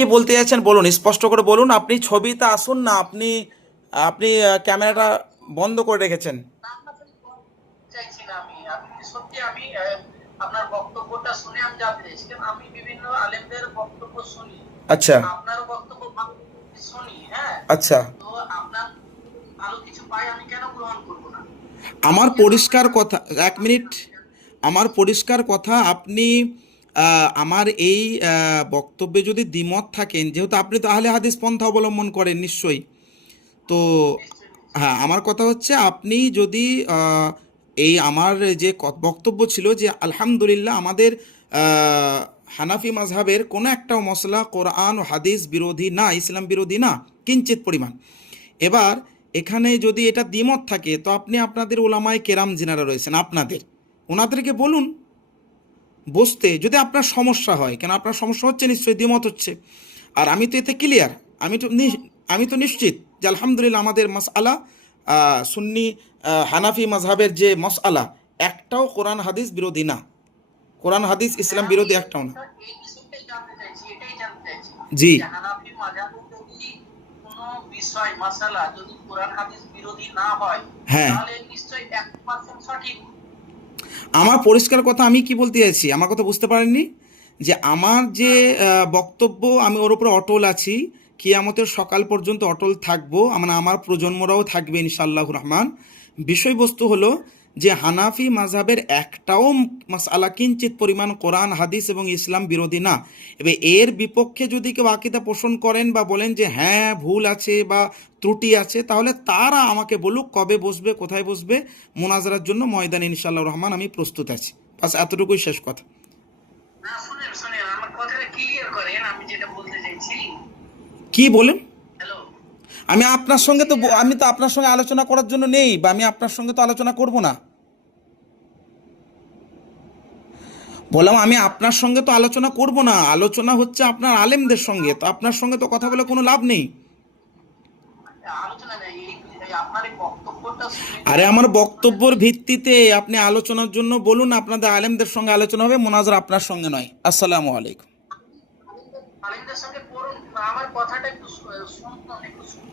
কি বলতে চাচ্ছেন বলুন, স্পষ্ট করে বলুন। আপনি ছবিতে আসুন না, আপনি আপনি ক্যামেরাটা বন্ধ করে রেখেছেন। চাইছি না আমি। আমি সত্যি আমি আপনার বক্তব্যটা শুনে আমি জানতে চাইছি। কারণ আমি বিভিন্ন আলেমদের বক্তব্য শুনি। আচ্ছা। আপনারও বক্তব্য ভালো শুনি, হ্যাঁ? আচ্ছা। তো আপনার ভালো কিছু পাই আমি কেন গ্রহণ করব না? আমার আমি কেন পরিষ্কার আপনার কথা, এক মিনিট। আমার পরিষ্কার কথা, আপনি আমার এই বক্তব্যে যদি দ্বিমত থাকেন, যেহেতু আপনি তো আহলে হাদিস পন্থা অবলম্বন করেন নিশ্চয়ই, তো নিশ্চয়ই হ্যাঁ, আমার কথা হচ্ছে আপনি যদি আহ, এই আমার যে বক্তব্য ছিল যে আলহামদুলিল্লাহ আমাদের হানাফি মাযহাবের কোনো একটাও মসলা কোরআন ও হাদিস বিরোধী না, ইসলাম বিরোধী না, কিঞ্চিত পরিমাণ। এবার এখানে যদি এটা দ্বিমত থাকে, তো আপনি আপনাদের ওলামায়ে কেরাম যিনারা রয়েছেন ওনাদেরকে বলুন বসতে, যদি আপনার সমস্যা হয়। কেন আপনার সমস্যা হচ্ছে, নিশ্চয়ই দ্বিমত হচ্ছে। আর আমি তো এতে ক্লিয়ার, আমি তো আমি তো নিশ্চিত যে আলহামদুলিল্লাহ আমাদের মাসআলা সুন্নি হানাফি মাযহাবের যে মাসআলা, একটাও কোরআন হাদিস বিরোধী না, কোরআন হাদিস হ্যাঁ, ইসলাম আমি বিরোধী একটাও না। এই বিষয়টাই জানতে চাইছি, এটাই জানতে চাইছি জি। যে হানাফি মাযহাবে যদি কোনো বিষয় মাসালা যদি কোরআন হাদিস বিরোধী না হয় হ্যাঁ, তাহলে নিশ্চয়ই 100% সঠিক। আমার পরিষ্কার কথা, আমি কি বলতে চাইছি, আমার কথা বুঝতে পারেননি? যে আমার যে হ্যাঁ, বক্তব্য, আমি ওর উপরে অটল আছি, কিয়ামতের সকাল পর্যন্ত অটল থাকবো, মানে আমার প্রজন্মরাও থাকবে ইনশাআল্লাহুর রহমান। বিষয়বস্তু হলো যে হানাফি মাযহাবের একটাও মাসআলা কিঞ্চিত পরিমাণ কোরআন হাদিস এবং ইসলাম বিরোধী না। এবার এর বিপক্ষে যদি কেউ আকীদা পোষণ করেন বা বলেন যে হ্যাঁ ভুল আছে বা ত্রুটি আছে, তাহলে তারা আমাকে বলুক কবে বসবে, কোথায় বসবে, মোনাজারার জন্য ময়দানে ইনশাআল্লাহ রহমান আমি প্রস্তুত আছি। বাস এতটুকুই শেষ কথা। না, শুনেন শুনেন আমার কথাটা ক্লিয়ার করেন, আমি যেটা বলতে চাইছি। কি বলেন? হ্যালো, আমি আপনার সঙ্গে বলছি তো যে আমি তো আপনার সঙ্গে আলোচনা করার জন্য নেই, বা আমি আপনার সঙ্গে তো আলোচনা করব না। বললাম আমি আপনার সঙ্গে তো আলোচনা করব না, আলোচনা হচ্ছে আপনার আলেমদের সঙ্গে, তো আপনার সঙ্গে তো কথা বলে কোনো লাভ নেই। আলোচনা নেই, এই আপনার এই বক্তব্যটা শুনে আরে যেন আমার মানে বক্তব্যের ভিত্তিতে আপনি আলোচনার জন্য বলুন, আপনাদের আলেমদের সঙ্গে আলোচনা হবে, মোনাজারা আপনার সঙ্গে নয়। আসসালামু আলাইকুম। আলিমদের সঙ্গে পড়ুন, আমার কথাটা একটু শুনুন, একটু শুনুন।